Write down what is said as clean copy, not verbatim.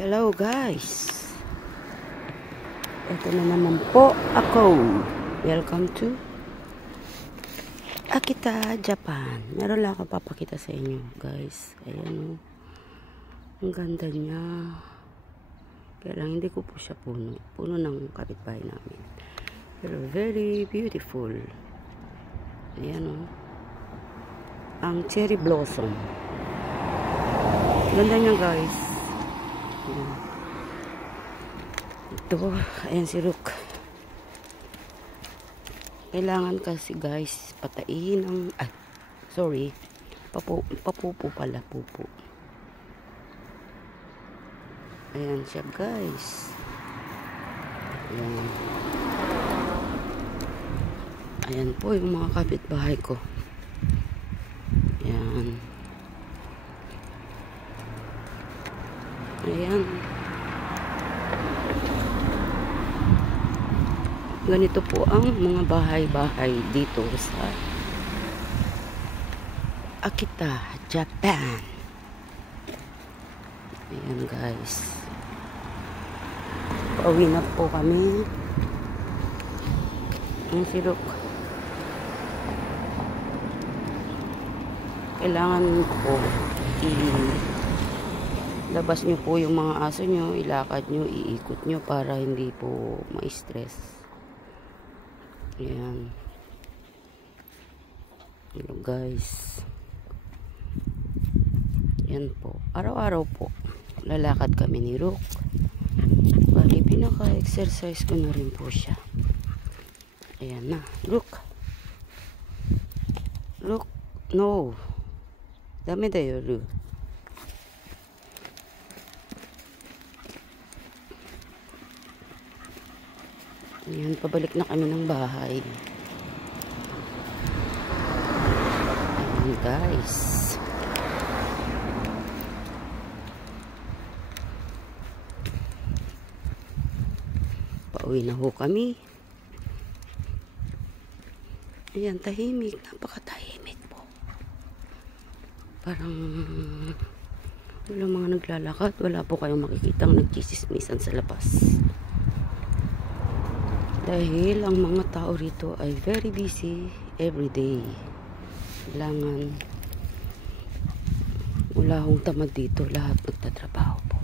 Hello guys, ito na naman po ako. Welcome to Akita, Japan. Meron lang ako papakita sa inyo guys. Ayan o, ang ganda niya. Kaya lang hindi ko po siya puno ng kapitbahay namin, pero very beautiful. Ayan o, ang cherry blossom. Ganda niya guys. Ito, ayan si Rook. Kailangan kasi guys patain ang papupo pala, pupo. Ayan siya guys. Ayan. Ayan po yung mga kapitbahay ko. Ayan. Ayan. Ganito po ang mga bahay-bahay dito sa Akita, Japan. Ayan guys. Pauwi na po kami. Ang sirok. Kailangan po labas nyo po yung mga aso nyo, ilakad nyo, iikot nyo para hindi po ma-stress. Ayan. Hello guys. Yan po. Araw-araw po lalakad kami ni Rook. Bali, pinaka-exercise ko na rin po siya. Ayan na. Rook. Rook. No. Dami tayo, Rook. Ayan, pabalik na kami ng bahay. Ayan guys. Pauwi na ho kami. Ayan, tahimik. Napakatahimik po. Parang wala mga naglalakad. Wala po kayong makikitang nagchisismisan sa labas. Dahil ang mga tao rito ay very busy every day. Kailangan wala hong tamad dito, lahat nagtatrabaho po.